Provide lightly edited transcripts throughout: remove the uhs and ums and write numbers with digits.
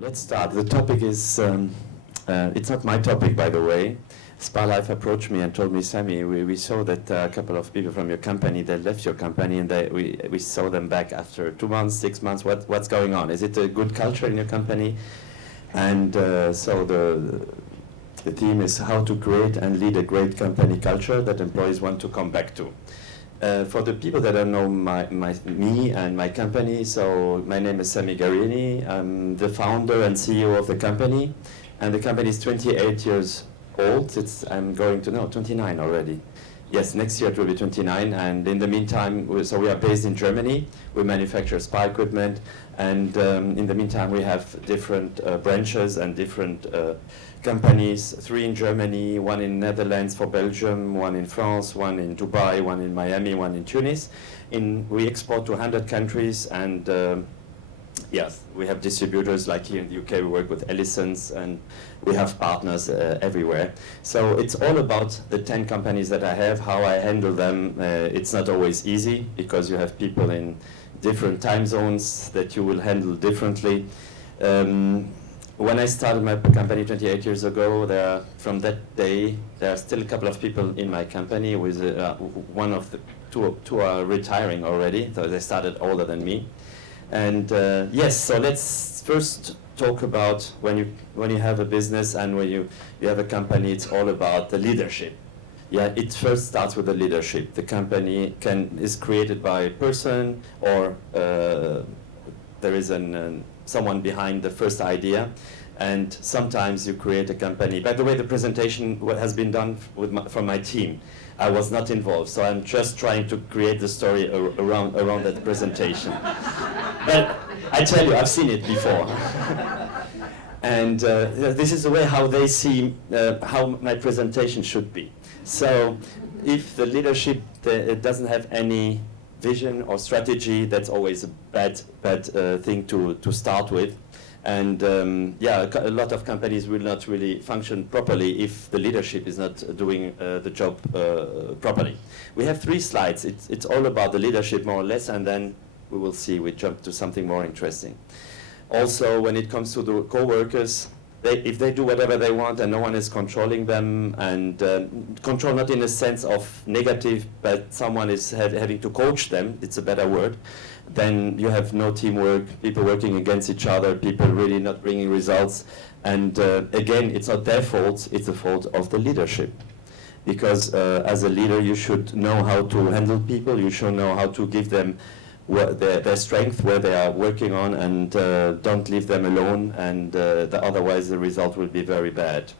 Let's start. The topic is, it's not my topic, by the way. SPAlife approached me and told me, Sammy, we saw that a couple of people from your company, they left your company, and we saw them back after 2 months, 6 months. What's going on? Is it a good culture in your company? And so the theme is how to create and lead a great company culture that employees want to come back to. For the people that don't know me and my company, so my name is Sammy Gharieni. I'm the founder and CEO of the company, and the company is 28 years old. I'm going to know 29 already. Yes, next year it will be 29, and in the meantime, we are based in Germany. We manufacture spa equipment, and in the meantime we have different branches and different companies, 3 in Germany, 1 in Netherlands for Belgium, 1 in France, 1 in Dubai, 1 in Miami, 1 in Tunis. We export to 100 countries, and yes, we have distributors like here in the UK. We work with Ellison's, and we have partners everywhere. So it's all about the 10 companies that I have, how I handle them. It's not always easy because you have people in different time zones that you will handle differently. When I started my company 28 years ago, from that day, there are still a couple of people in my company. With one of the two are retiring already, so they started older than me. And yes, so let's first talk about when you have a business and when you have a company. It's all about the leadership. Yeah, it first starts with the leadership. The company is created by a person, or there is someone behind the first idea, and sometimes you create a company. By the way, the presentation has been done from my team. I was not involved, so I'm just trying to create the story around that presentation. But I tell you, I've seen it before. And this is the way how they see how my presentation should be. So if the leadership doesn't have any vision or strategy, that's always a bad thing to start with. And yeah, a lot of companies will not really function properly if the leadership is not doing the job properly. We have 3 slides. It's all about the leadership, more or less, and then we will see, we jump to something more interesting. Also, when it comes to the co-workers, if they do whatever they want and no one is controlling them, and control not in a sense of negative, but someone is having to coach them, it's a better word, then you have no teamwork, people working against each other, people really not bringing results. And again, it's not their fault, it's the fault of the leadership. Because as a leader, you should know how to handle people, you should know how to give them their strength, where they are working on, and don't leave them alone, and otherwise the result will be very bad.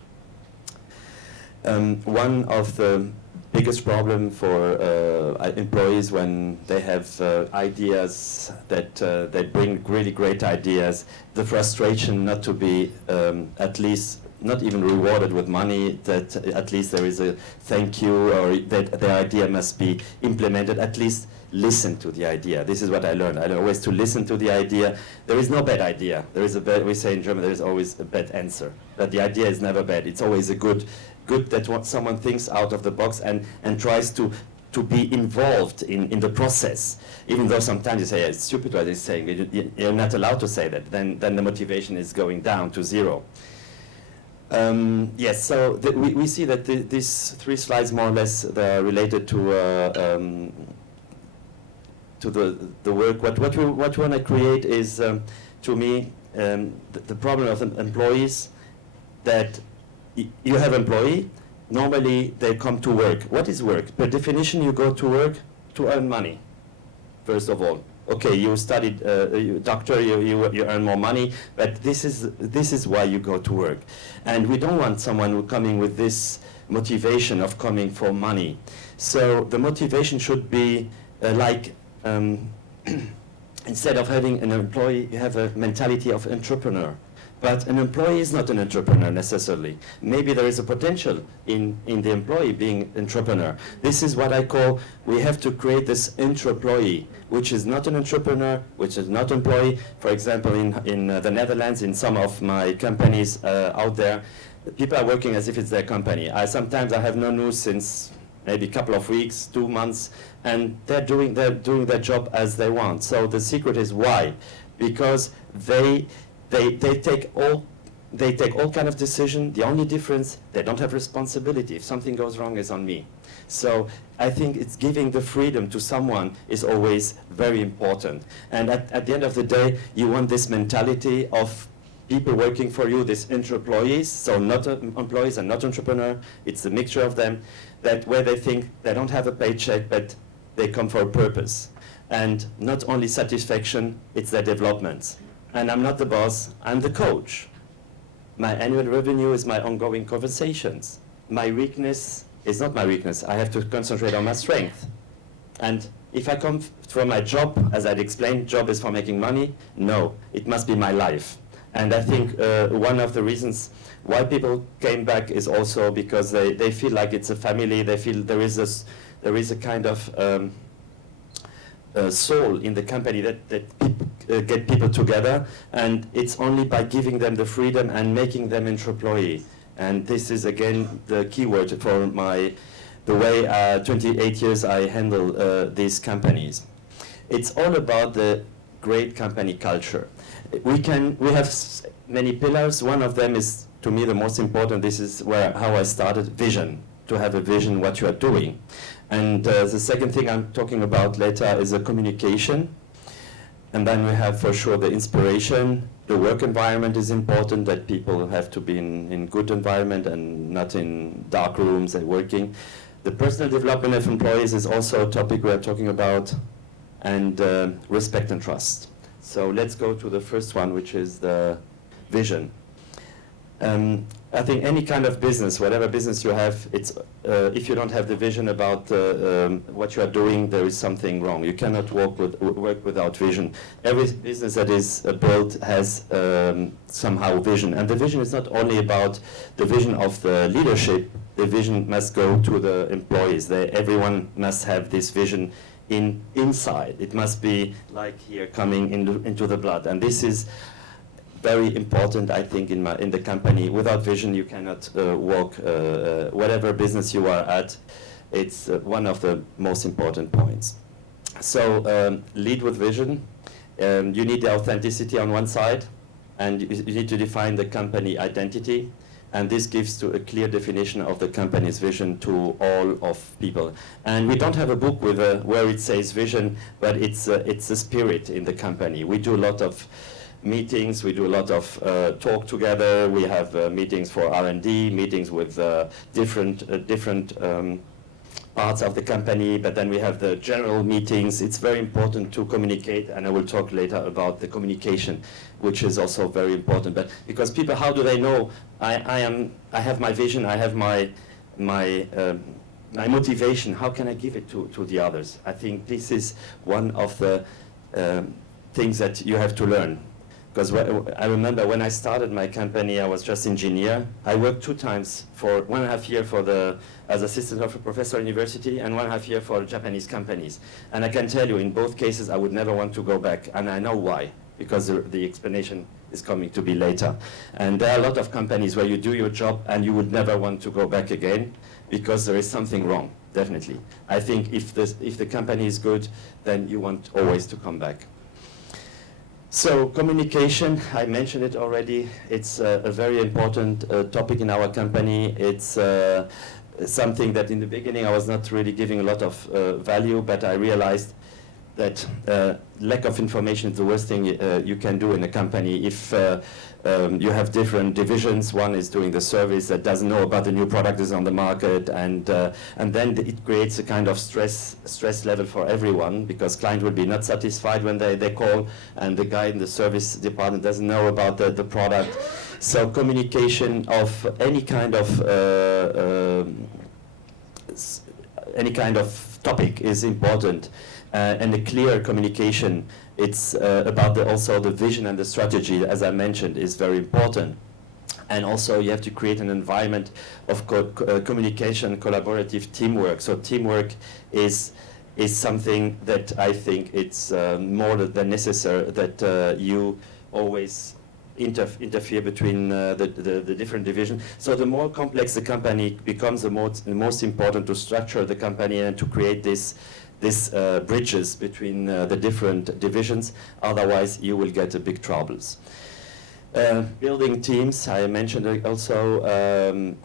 One of the biggest problem for employees when they have ideas that they bring really great ideas, the frustration not to be at least not even rewarded with money, that at least there is a thank you, or that the idea must be implemented, at least listen to the idea. This is what I learned. I learned always to listen to the idea. There is no bad idea. There is we say in German, there is always a bad answer. But the idea is never bad. It's always a good that what someone thinks out of the box and tries to be involved in the process. Even though sometimes you say, yeah, it's stupid what he's saying, you're not allowed to say that. Then the motivation is going down to 0. Yes, so we see that these 3 slides more or less, they are related to the work. What we want to create is, to me, the problem of employees, that you have employee, normally they come to work. What is work? Per definition, you go to work to earn money, first of all. Okay, you studied doctor, you earn more money, but this is why you go to work. And we don't want someone who coming with this motivation of coming for money. So the motivation should be like, instead of having an employee, you have a mentality of entrepreneur. But an employee is not an entrepreneur necessarily. Maybe there is a potential in the employee being entrepreneur. This is what I call, we have to create this intra-employee, which is not an entrepreneur, which is not employee. For example, in the Netherlands, in some of my companies out there, people are working as if it's their company. Sometimes I have no news since maybe a couple of weeks, 2 months, and they're doing their job as they want. So the secret is why? Because they They take all kind of decision. The only difference, they don't have responsibility. If something goes wrong, it's on me. So I think it's giving the freedom to someone is always very important. And at the end of the day, you want this mentality of people working for you, these employees, so not employees and not entrepreneur, it's a mixture of them, that where they think they don't have a paycheck, but they come for a purpose. And not only satisfaction, it's their development. And I'm not the boss, I'm the coach. My annual revenue is my ongoing conversations. My weakness is not my weakness. I have to concentrate on my strength. And if I come from my job, as I'd explained, job is for making money. No, it must be my life. And I think one of the reasons why people came back is also because they feel like it's a family. They feel there is a kind of soul in the company that get people together, and it's only by giving them the freedom and making them employee. And this is again the key word for the way 28 years I handle these companies. It's all about the great company culture. We have many pillars. One of them is, to me, the most important. This is how I started, vision, to have a vision what you are doing. And the second thing I'm talking about later is the communication. And then we have for sure the inspiration. The work environment is important, that people have to be in good environment and not in dark rooms and working. The personal development of employees is also a topic we are talking about, and respect and trust. So let's go to the first one, which is the vision. I think any kind of business, whatever business you have, it's if you don't have the vision about what you are doing, there is something wrong. You cannot work without vision. Every business that is built has somehow vision. And the vision is not only about the vision of the leadership, the vision must go to the employees. Everyone must have this vision inside. It must be like here, coming into the blood. And this is very important, I think, in the company. Without vision, you cannot work. Whatever business you are at, it's one of the most important points. So lead with vision. You need the authenticity on one side, and you need to define the company identity. And this gives to a clear definition of the company's vision to all of people. And we don't have a book with where it says vision, but it's a spirit in the company. We do a lot of meetings, we do a lot of talk together. We have meetings for R&D, meetings with different parts of the company, but then we have the general meetings. It's very important to communicate, and I will talk later about the communication, which is also very important. But because people, how do they know I have my vision, I have my motivation, how can I give it to the others? I think this is one of the things that you have to learn. Because I remember when I started my company, I was just engineer. I worked 2 times for 1.5 years as assistant of a professor at university, and 1.5 years for Japanese companies. And I can tell you, in both cases, I would never want to go back. And I know why, because the explanation is coming to be later. And there are a lot of companies where you do your job and you would never want to go back again, because there is something wrong, definitely. I think if the company is good, then you want always to come back. So communication, I mentioned it already. It's a very important topic in our company. It's something that in the beginning I was not really giving a lot of value, but I realized that lack of information is the worst thing you can do in a company. If you have different divisions, one is doing the service that doesn't know about the new product is on the market, and then it creates a kind of stress level for everyone, because client will be not satisfied when they call, and the guy in the service department doesn't know about the product. So communication of any kind of topic is important. And a clear communication, it's about also the vision and the strategy, as I mentioned, is very important. And also you have to create an environment of communication, collaborative teamwork. So teamwork is something that I think it's more than necessary, that you always interfere between the different divisions. So the more complex the company becomes, the most important to structure the company and to create these bridges between the different divisions. Otherwise, you will get big troubles. Building teams, I mentioned it also,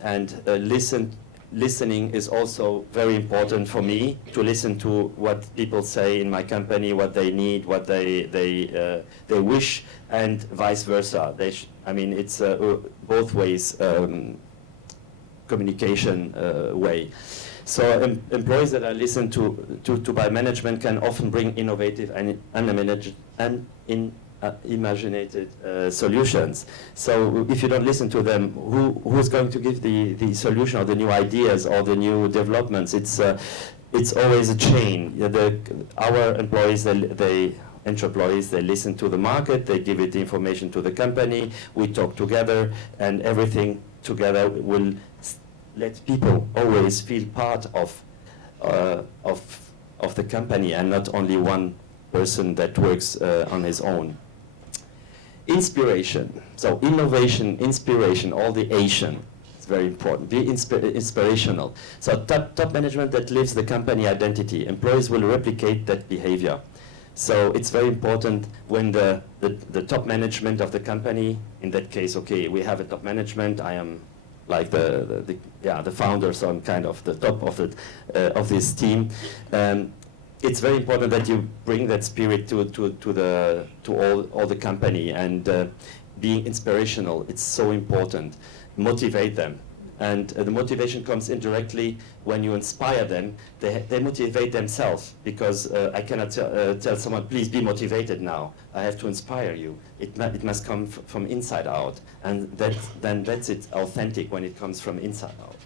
and listening is also very important for me, to listen to what people say in my company, what they need, what they wish, and vice versa. I mean, it's both ways communication way. So employees that are listened to by management can often bring innovative and imaginated solutions. So if you don't listen to them, who's going to give the solution or the new ideas or the new developments? It's always a chain. Our employees, employees, they listen to the market, they give it the information to the company, we talk together, and everything together will let people always feel part of the company and not only one person that works on his own. Inspiration. So innovation, inspiration, all the Asian. It's very important. Be inspirational. So top management that lives the company identity. Employees will replicate that behavior. So it's very important when the top management of the company, in that case, okay, we have a top management, I am like the founder, so I'm kind of the top of this team. It's very important that you bring that spirit to all the company, and being inspirational. It's so important. Motivate them, and the motivation comes indirectly when you inspire them. They motivate themselves, because I cannot tell someone, please be motivated now. I have to inspire you. It must come from inside out, and that's it, authentic when it comes from inside out.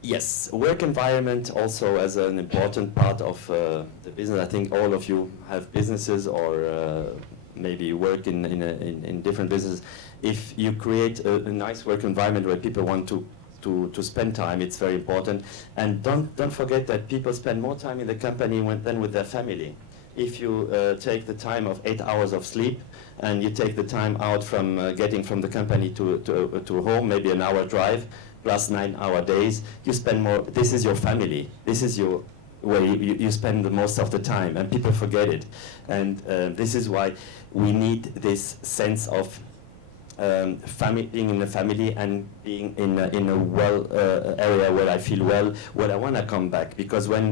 Yes, work environment also as an important part of the business. I think all of you have businesses, or maybe you work in different businesses. If you create a nice work environment where people want to spend time, it's very important. And don't forget that people spend more time in the company than with their family. If you take the time of 8 hours of sleep, and you take the time out from getting from the company to home, maybe an hour drive, plus 9-hour days, you spend more. This is your family. This is where you spend the most of the time, and people forget it. And this is why we need this sense of being in a family and being in a well area where I feel well, where I want to come back. Because why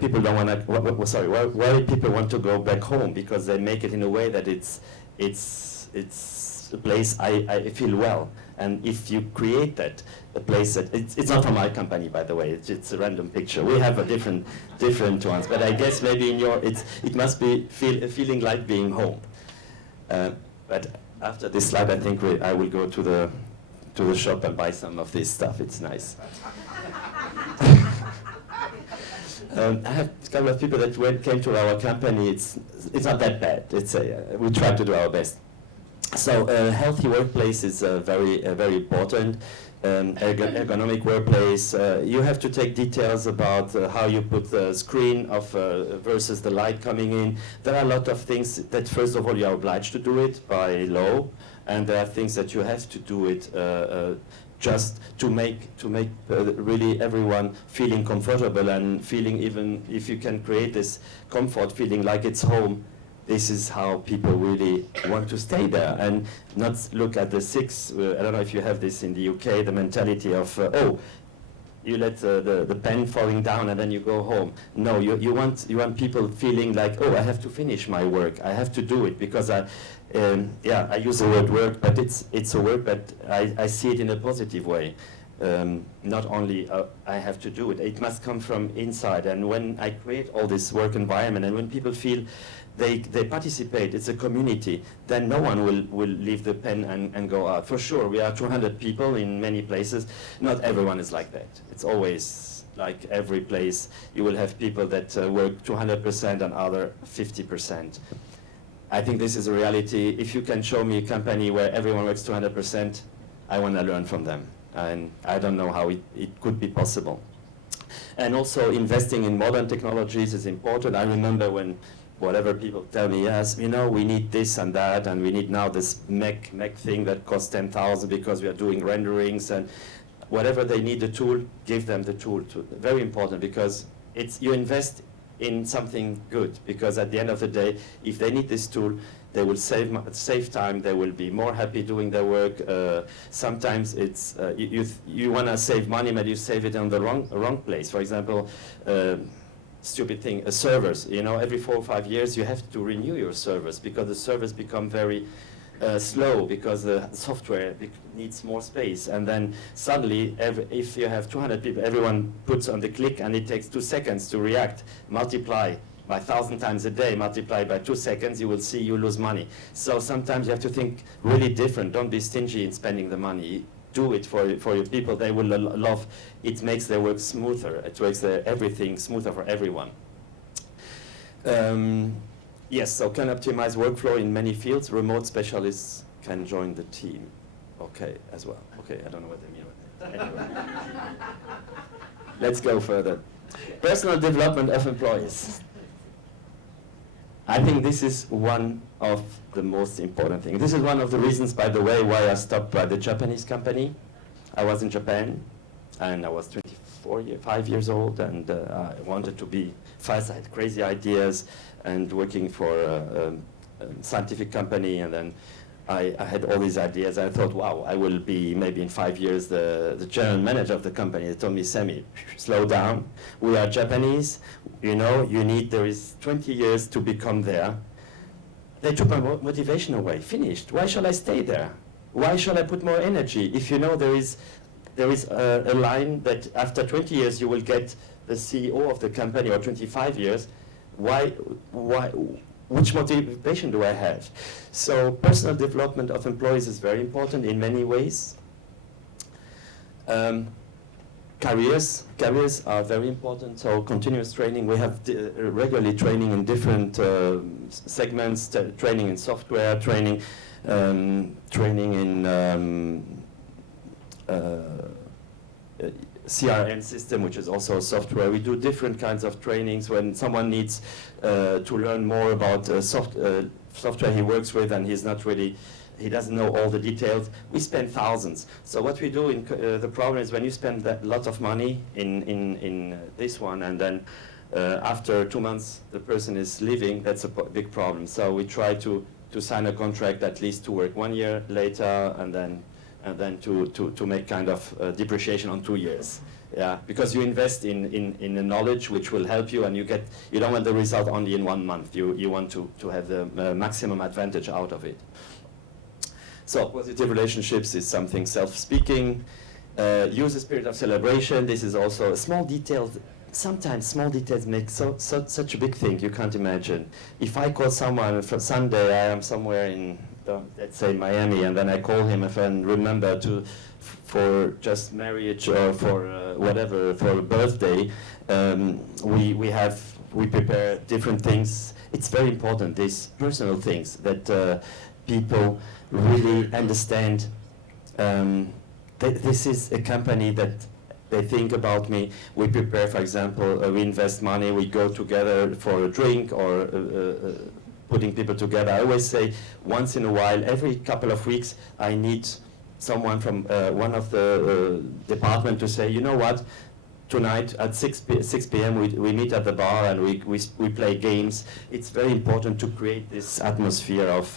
people don't want to, why people want to go back home? Because they make it in a way that it's a place I feel well. And if you create that, a place that, it's not from my company, by the way, it's a random picture. We have a different ones, but I guess maybe in your, it must be feeling like being home. But after this slide, I think I will go to the shop and buy some of this stuff. It's nice. I have a couple of people that came to our company. It's not that bad. We try to do our best. So a healthy workplace is very important. Ergonomic workplace. You have to take details about how you put the screen of versus the light coming in. There are a lot of things that, first of all, you are obliged to do it by law, and there are things that you have to do it just to make really everyone feeling comfortable, and feeling, even if you can create this comfort, feeling like it's home. This is how people really want to stay there, and not look at the six. I don't know if you have this in the UK, the mentality of, oh, you let the pen falling down and then you go home. No, you want people feeling like, oh, I have to finish my work. I have to do it, because I use the word work, but it's a work, but I see it in a positive way. Not only I have to do it, it must come from inside. And when I create all this work environment, and when people feel they participate, it's a community, then no one will leave the pen and go out. For sure, we are 200 people in many places. Not everyone is like that. It's always like every place. You will have people that work 200% and other 50%. I think this is a reality. If you can show me a company where everyone works 200%, I want to learn from them. And I don't know how it could be possible. And also investing in modern technologies is important. I remember when whatever people tell me, yes, we need this and that, and we need now this Mac thing that costs 10,000 because we are doing renderings, and whatever they need the tool, give them the tool. Very important, because you invest in something good, because at the end of the day, if they need this tool, they will save time, they will be more happy doing their work. Sometimes it's, you want to save money, but you save it on the wrong place. For example, stupid thing, servers. You know, every 4 or 5 years you have to renew your servers, because the servers become very slow, because the software needs more space. And then suddenly, if you have 200 people, everyone puts on the click, and it takes 2 seconds to react. Multiply by 1,000 times a day, multiply by 2 seconds, you will see you lose money. So sometimes you have to think really different. Don't be stingy in spending the money. Do it for your people. They will love. It makes their work smoother. It makes everything smoother for everyone. Yes, so can optimize workflow in many fields. Remote specialists can join the team. Okay, as well. Okay, I don't know what they mean with that. Anyway. Let's go further. Personal development of employees. I think this is one of the most important things. This is one of the reasons, by the way, why I stopped by the Japanese company. I was in Japan, and I was 5 years old, and I wanted to be fast. I had crazy ideas, and working for a scientific company, and then I had all these ideas. I thought, wow, I will be maybe in 5 years the general manager of the company. They told me, Sammy, slow down. We are Japanese. You know, there is 20 years to become there. They took my motivation away. Finished. Why shall I stay there? Why shall I put more energy? If you know there is a line that after 20 years you will get the CEO of the company, or 25 years, which motivation do I have? So personal development of employees is very important in many ways. Careers are very important, so continuous training. We have regularly training in different segments, training in software, training in CRM system, which is also software. We do different kinds of trainings when someone needs to learn more about software he works with, and he doesn't know all the details. We spend thousands. So what we do, the problem is when you spend that lot of money in this one, and then after 2 months the person is leaving, that's a big problem. So we try to sign a contract at least to work 1 year later, and then to make kind of depreciation on 2 years. Yeah, because you invest in the knowledge which will help you, and you don't want the result only in 1 month. You want to have the maximum advantage out of it. So positive relationships is something self-speaking. Use the spirit of celebration. This is also a small detail. Sometimes small details make such a big thing you can't imagine. If I call someone for Sunday, I am somewhere in, let's say, Miami, and then I call him and remember for just marriage or for whatever, for a birthday, we prepare different things. It's very important, these personal things, that people really understand that this is a company that they think about me. We prepare, for example, we invest money, we go together for a drink, or putting people together. I always say, once in a while, every couple of weeks, I need someone from one of the department to say, you know what, tonight at 6 p.m. we meet at the bar, and we play games. It's very important to create this atmosphere of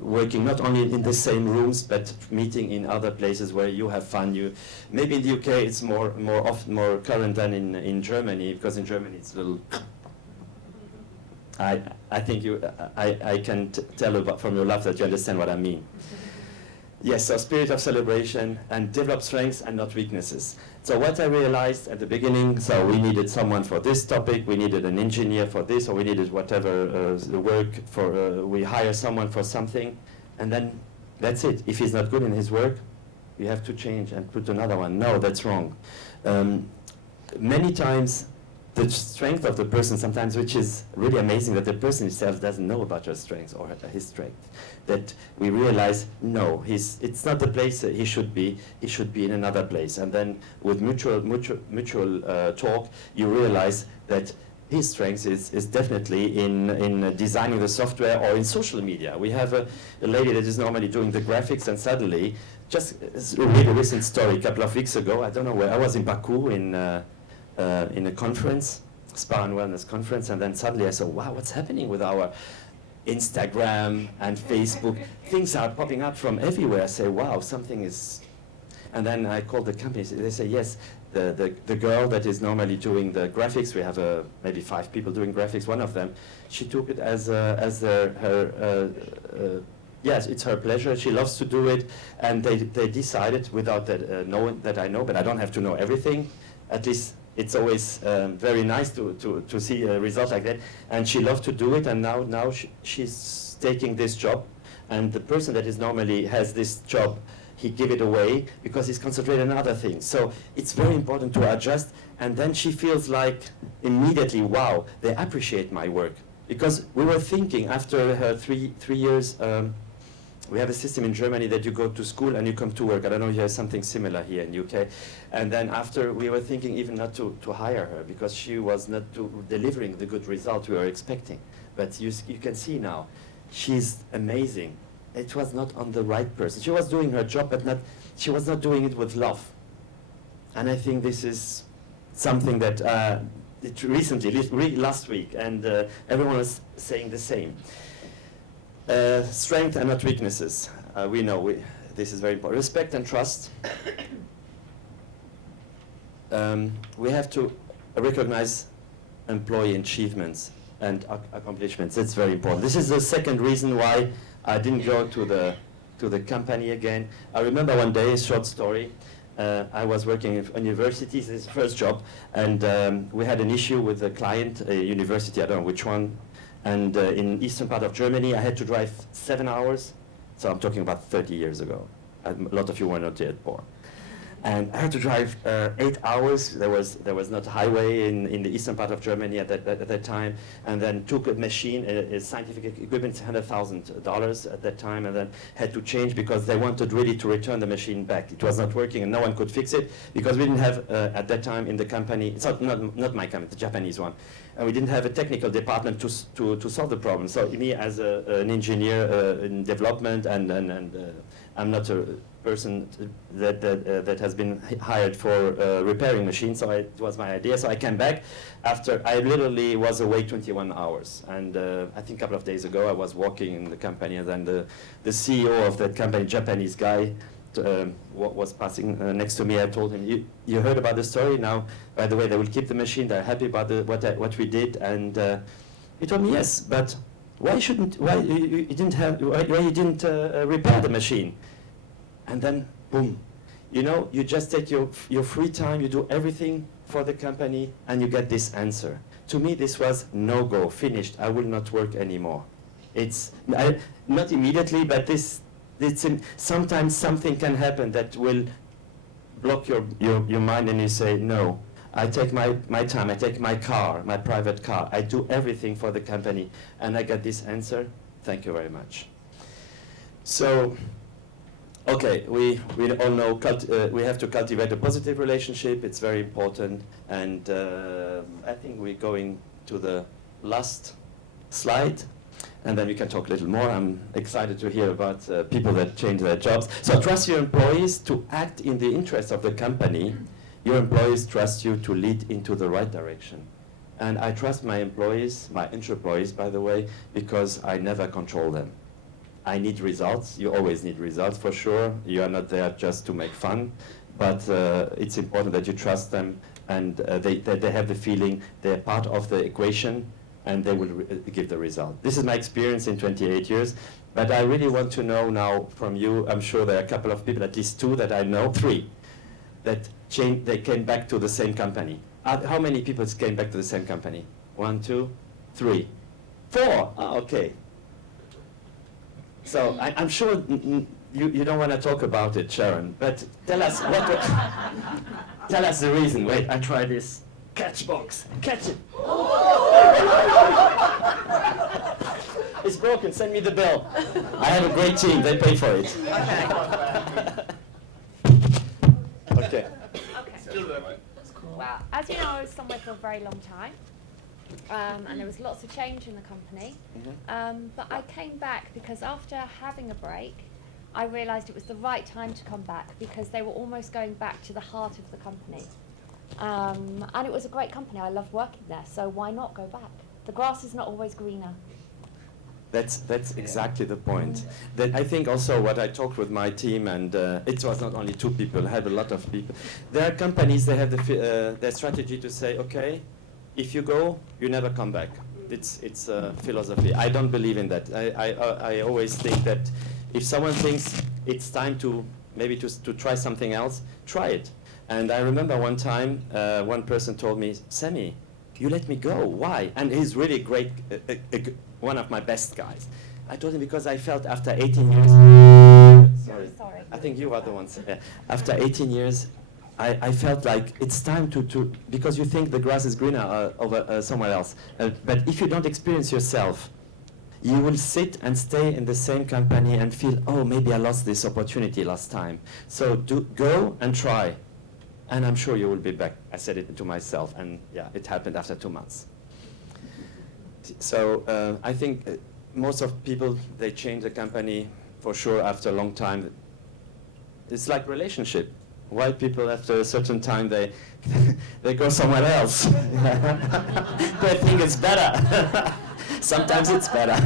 working not only in the same rooms, but meeting in other places where you have fun. Maybe in the UK it's more current than in Germany, because in Germany it's a little. I think I can tell from your laugh that you understand what I mean. Yes, so spirit of celebration, and develop strengths and not weaknesses. So what I realized at the beginning, so we needed someone for this topic, we needed an engineer for this, or we needed whatever the work for, we hire someone for something, and then that's it. If he's not good in his work, you have to change and put another one. No, that's wrong. Many times, the strength of the person sometimes, which is really amazing, that the person himself doesn't know about your strengths or his strength. That we realize, no, it's not the place that he should be in another place. And then with mutual talk, you realize that his strength is definitely in designing the software or in social media. We have a lady that is normally doing the graphics, and suddenly, just a really recent story, a couple of weeks ago, I don't know where, I was in Baku in a conference, Spa and Wellness conference, and then suddenly I saw, wow, what's happening with our Instagram and Facebook? Things are popping up from everywhere. I say, wow, something is... And then I called the company. They say, yes, the girl that is normally doing the graphics, we have maybe 5 people doing graphics, one of them, she took it as her yes, it's her pleasure. She loves to do it, and they decided, without that knowing that I know, but I don't have to know everything. At least it's always very nice to see a result like that. And she loved to do it, and now she's taking this job, and the person that is normally has this job, he give it away because he's concentrated on other things. So it's very important to adjust, and then she feels like immediately, wow, they appreciate my work. Because we were thinking after her three years, we have a system in Germany that you go to school and you come to work. I don't know if you have something similar here in UK. And then after, we were thinking even not to hire her because she was not delivering the good result we were expecting. But you can see now, she's amazing. It was not on the right person. She was doing her job, but she was not doing it with love. And I think this is something that last week, and everyone was saying the same. Strength and not weaknesses. We know this is very important. Respect and trust. We have to recognize employee achievements and accomplishments. That's very important. This is the second reason why I didn't go to the company again. I remember one day, a short story. I was working at university, this is the first job, and we had an issue with a client, a university, I don't know which one, and in eastern part of Germany, I had to drive 7 hours, so I'm talking about 30 years ago. A lot of you were not yet born. And I had to drive 8 hours. There was not a highway in the eastern part of Germany at that time. And then took a machine, scientific equipment, $100,000 at that time, and then had to change because they wanted really to return the machine back. It was not working, and no one could fix it because we didn't have at that time in the company. It's not my company, the Japanese one. And we didn't have a technical department to solve the problem. So me as an engineer in development, and I'm not a person that has been hired for repairing machines, so it was my idea. So I came back after I literally was away 21 hours. And I think a couple of days ago I was walking in the company, and then the CEO of that company, Japanese guy, was passing next to me. I told him, you heard about the story? Now, by the way, they will keep the machine. They're happy about what we did. And he told me, yes, but why you didn't repair the machine? And then, boom, you just take your free time, you do everything for the company, and you get this answer. To me, this was no-go, finished. I will not work anymore. It's not immediately, but sometimes something can happen that will block your mind, and you say, no, I take my time, I take my car, my private car, I do everything for the company, and I get this answer. Thank you very much. So, okay, we all know we have to cultivate a positive relationship. It's very important. And I think we're going to the last slide, and then we can talk a little more. I'm excited to hear about people that change their jobs. So trust your employees to act in the interest of the company. Your employees trust you to lead into the right direction. And I trust my employees, my employees, by the way, because I never control them. I need results. You always need results, for sure. You are not there just to make fun, but it's important that you trust them, and they have the feeling they're part of the equation, and they will give the result. This is my experience in 28 years, but I really want to know now from you. I'm sure there are a couple of people, at least 2 that I know, 3, that they came back to the same company. How many people came back to the same company? 1, 2, 3, 4. Oh, okay. So I'm sure you don't want to talk about it, Sharon, but tell us tell us the reason. Wait, I try this catch box. Catch it. It's broken. Send me the bill. I have a great team. They pay for it. Okay. Well, as you know, I was somewhere for a very long time. And there was lots of change in the company. But I came back because after having a break, I realised it was the right time to come back because they were almost going back to the heart of the company. And it was a great company. I loved working there, so why not go back? The grass is not always greener. That's exactly the point. That I think also what I talked with my team, and it was not only 2 people, I had a lot of people. There are companies, they have their strategy to say, okay, if you go, you never come back. It's a philosophy. I don't believe in that. I always think that if someone thinks it's time to maybe to try something else, try it. And I remember one time, one person told me, Sammy, you let me go, why? And he's really great, one of my best guys. I told him because I felt after 18 years, sorry. I think you are the ones. After 18 years, I felt like it's time to because you think the grass is greener over somewhere else. But if you don't experience yourself, you will sit and stay in the same company and feel, oh, maybe I lost this opportunity last time. So go and try. And I'm sure you will be back. I said it to myself, and yeah, it happened after 2 months. So I think most of people, they change the company for sure after a long time. It's like relationship. White people, after a certain time, they they go somewhere else. They think it's better. Sometimes it's better.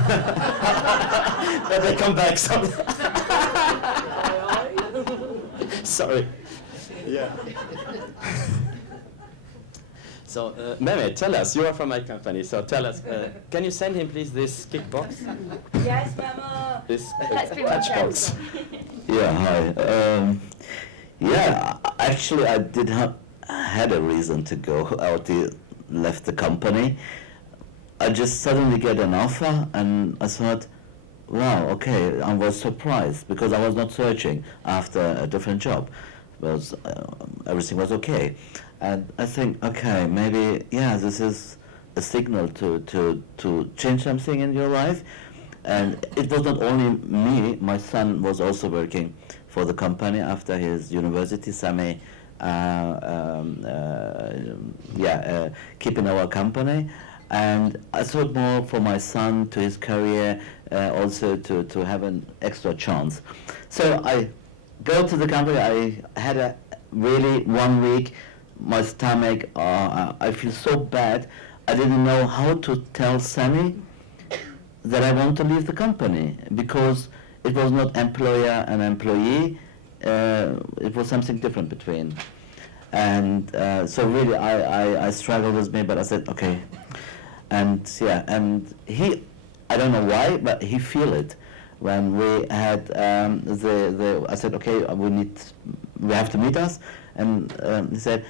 But they come back sometimes. Sorry. Yeah. So, Mehmet, tell us, you are from my company, so tell us, can you send him, please, this kickbox? Yes, Mama. This Let's be more touch box. Yeah, hi. Yeah, actually, I did have had a reason to go out. Left the company. I just suddenly get an offer, and I thought, wow, okay. I was surprised because I was not searching after a different job. Was everything was okay, and I think, okay, maybe yeah, this is a signal to change something in your life. And it was not only me. My son was also working for the company after his university. Sammy, keeping our company, and I thought more for my son, to his career, also to have an extra chance. So I go to the company. I had a really 1 week, my stomach, I feel so bad. I didn't know how to tell Sammy that I want to leave the company, because it was not employer and employee. It was something different between. And so really I struggled with me, but I said, okay. And yeah, and he, I don't know why, but he feel it. When we had I said, okay, we have to meet us, and he said,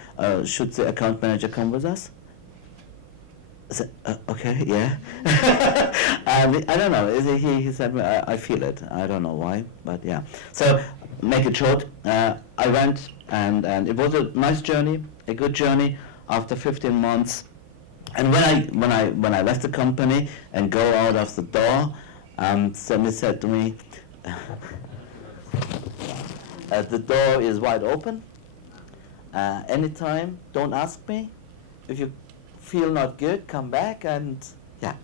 should the account manager come with us? I said, okay, yeah. And I don't know, he said, I feel it. I don't know why, but yeah. So, make it short, I went, and it was a nice journey, a good journey. After 15 months, and when I left the company and go out of the door, somebody said to me, the door is wide open. Anytime, don't ask me. If you feel not good, come back, and yeah.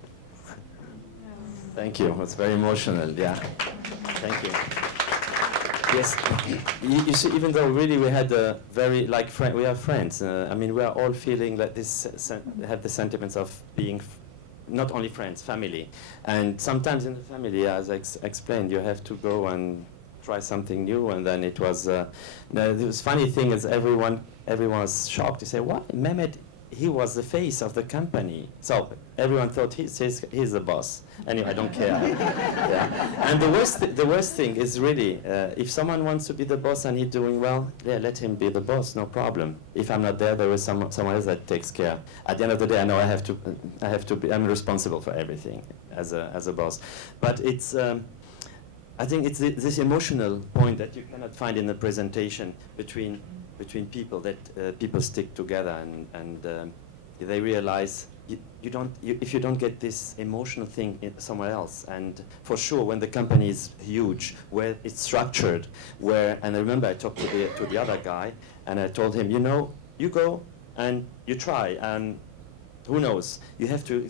Thank you. It's very emotional. Yeah. Thank you. Yes. You see, even though really we had a very we are friends. I mean, we are all feeling that have the sentiments of being not only friends, family. And sometimes in the family, as I explained, you have to go and try something new. And then it was the funny thing is everyone was shocked to say, what, Mehmet? He was the face of the company. So everyone thought he's the boss. Anyway, I don't care. Yeah. And the worst thing is really, if someone wants to be the boss and he's doing well, yeah, let him be the boss, no problem. If I'm not there, there is someone else that takes care. At the end of the day, I know I'm responsible for everything as a boss. But it's, I think it's this emotional point that you cannot find in the presentation between people, that people stick together, and they realize if you don't get this emotional thing somewhere else. And for sure, when the company is huge, where it's structured, and I remember I talked to the other guy, and I told him, you go and you try, and who knows? You have to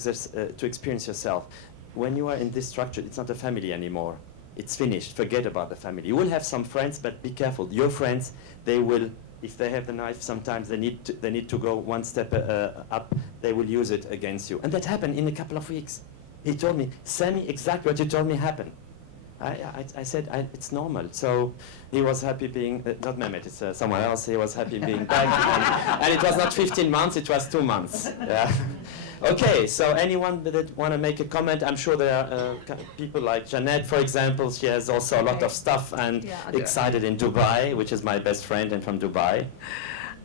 experience yourself. When you are in this structure, it's not a family anymore. It's finished. Forget about the family. You will have some friends, but be careful. Your friends, they will if they have the knife, sometimes they need to go one step up. They will use it against you, and that happened in a couple of weeks. He told me, Sammy, exactly what you told me happened. I said, it's normal. So he was happy being, not Mehmet, it's someone else, he was happy being back. And it was not 15 months, it was 2 months. Yeah. Okay, so anyone that want to make a comment? I'm sure there are people like Jeanette, for example. She has also a lot of stuff and excited in Dubai, which is my best friend and from Dubai.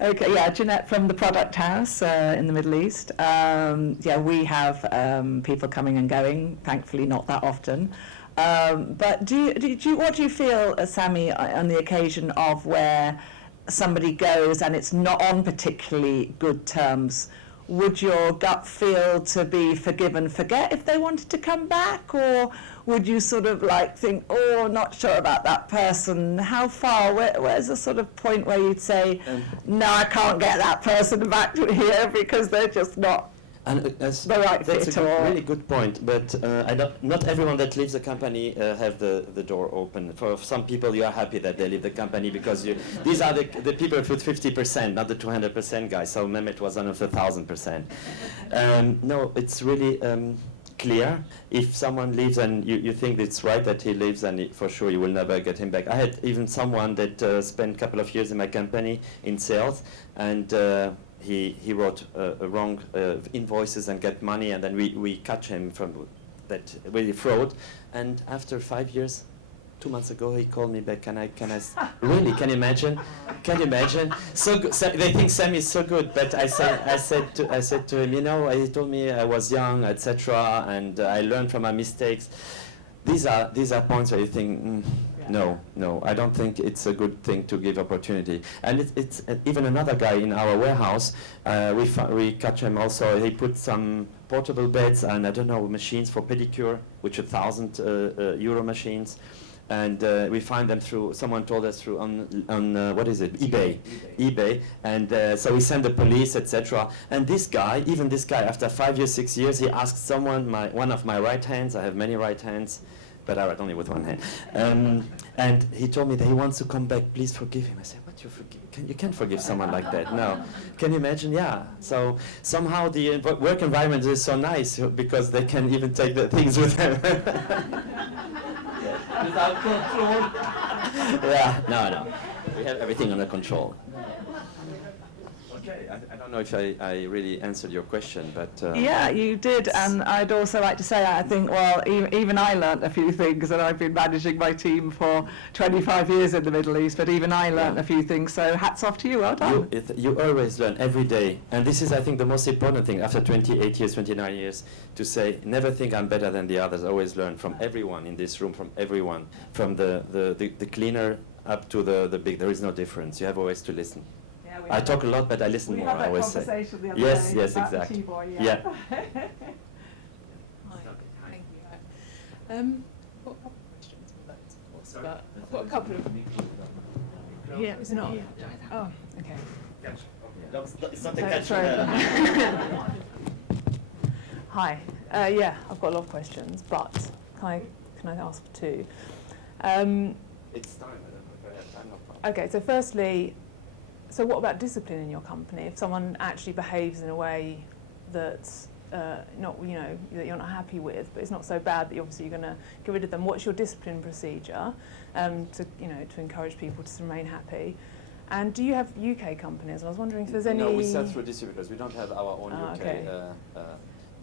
Okay, yeah, Jeanette from the Product House in the Middle East. Yeah, we have people coming and going, thankfully not that often. But what do you feel, Sammy, on the occasion of where somebody goes and it's not on particularly good terms? Would your gut feel to be forgive and forget if they wanted to come back, or would you sort of like think, oh, not sure about that person? How far? Where's the sort of point where you'd say, no, I can't get that person back here because they're just not the right fit? That's a really good point, but not everyone that leaves the company have the door open. For some people, you are happy that they leave the company because these are the people with 50%, not the 200% guys. So Mehmet was one of the 1,000%. No, it's really clear. If someone leaves and you think it's right that he leaves, and for sure you will never get him back. I had even someone that spent a couple of years in my company in sales, and he wrote wrong invoices and get money, and then we catch him from that really fraud. And after 5 years, 2 months ago, he called me back. Can I really? Can you imagine? Can you imagine? So good. They think Sammy is so good, but I said to him, you know, he told me I was young, etc., and I learned from my mistakes. These are points where you think. No, I don't think it's a good thing to give opportunity. And it's even another guy in our warehouse, we catch him also, he put some portable beds and I don't know, machines for pedicure, which are 1,000 euro machines. And we find them through, someone told us through on what is it, eBay. And so we send the police, etc. And this guy, after 5 years, 6 years, he asked someone, one of my right hands, I have many right hands, but I write only with one hand. And he told me that he wants to come back. Please forgive him. I said, what, you forgive? You can't forgive someone like that. No. Can you imagine? Yeah. So somehow the work environment is so nice because they can even take the things with them. Without control. Yeah. No. We have everything under control. Okay, I don't know if I really answered your question, but... yeah, you did, and I'd also like to say, I think, well, even I learnt a few things, and I've been managing my team for 25 years in the Middle East, but even I learnt a few things, so hats off to you, well done. You always learn, every day, and this is, I think, the most important thing, after 28 years, 29 years, to say, never think I'm better than the others, always learn from everyone in this room, from everyone, from the cleaner up to the big, there is no difference, you have always to listen. I talk a lot, but I listen more, I always say. We had that conversation the other yes, day about exactly. the T-boy, yeah. Hi, thank you. Got a couple of questions, loads, of course, but I've got a couple of... Yeah, it's not? Oh, okay. It's not the catch. Hi, yeah, I've got a lot of questions, but can I ask for two? It's time, I don't know if I have time. Okay, so firstly, so what about discipline in your company? If someone actually behaves in a way that's not, that you're not happy with, but it's not so bad that obviously you're going to get rid of them. What's your discipline procedure to encourage people to remain happy? And do you have UK companies? I was wondering if there's any. No, we sell through distributors. We don't have our own UK. Okay.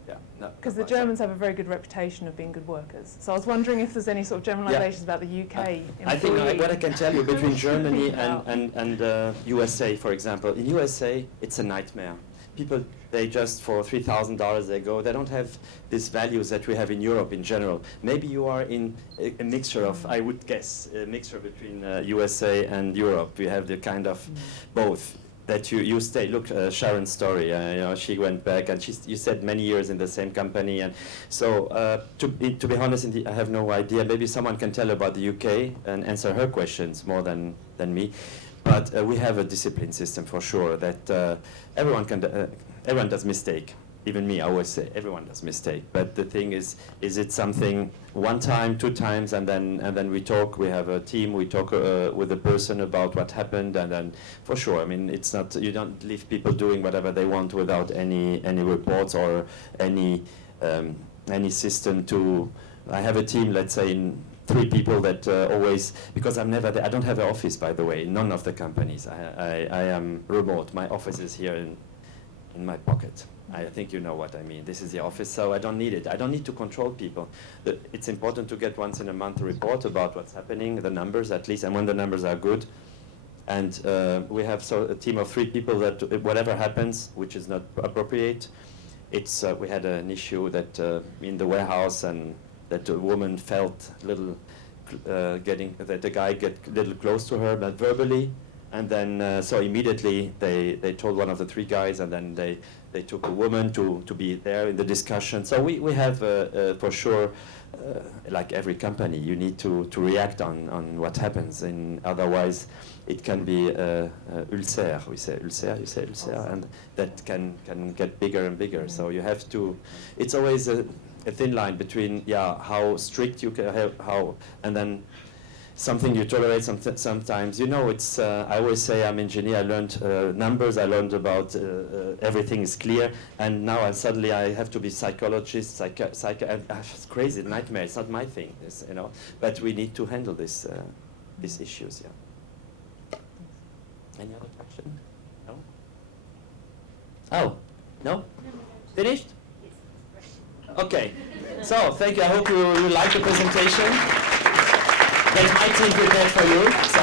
Yeah, no. Because the Germans have a very good reputation of being good workers. So I was wondering if there's any sort of generalisations about the UK. I think what I can tell you between Germany and USA, for example, in USA it's a nightmare. People, they just for $3,000 they go. They don't have these values that we have in Europe in general. Maybe you are in a mixture of, I would guess, a mixture between USA and Europe. We have the kind of both. That you stay. Look, Sharon's story. She went back, and you said many years in the same company, and so to be honest, I have no idea. Maybe someone can tell about the UK and answer her questions more than me. But we have a discipline system for sure that everyone does mistake. even me, I always say everyone does mistake. But the thing is it something one time, two times, and then we talk. We have a team. We talk with the person about what happened, and then for sure. I mean, it's not, you don't leave people doing whatever they want without any reports or any system to. I have a team, let's say, in 3 people that always, because I'm never there. I don't have an office, by the way. None of the companies. I am remote. My office is here in my pocket. I think you know what I mean. This is the office, so I don't need it. I don't need to control people. It's important to get once in a month a report about what's happening, the numbers at least, and when the numbers are good. And we have a team of 3 people that whatever happens, which is not appropriate, we had an issue that in the warehouse, and that a woman felt little that the guy get a little close to her, but verbally. And then, so immediately they told one of the 3 guys, and then they took a woman to be there in the discussion. So we have, for sure, like every company, you need to react on what happens. And otherwise, it can be ulcer. We say ulcer, you say ulcer, and that can get bigger and bigger. So you have to, it's always a thin line between, how strict you can have, and then something you tolerate sometimes. You know, it's, I always say I'm engineer, I learned numbers, I learned about everything is clear, and now suddenly I have to be psychologist, it's crazy, nightmare, it's not my thing, you know, but we need to handle these issues, yeah. Any other question? No? Oh, no? Finished? Okay, so thank you, I hope you liked the presentation. That's my team prepared for you, so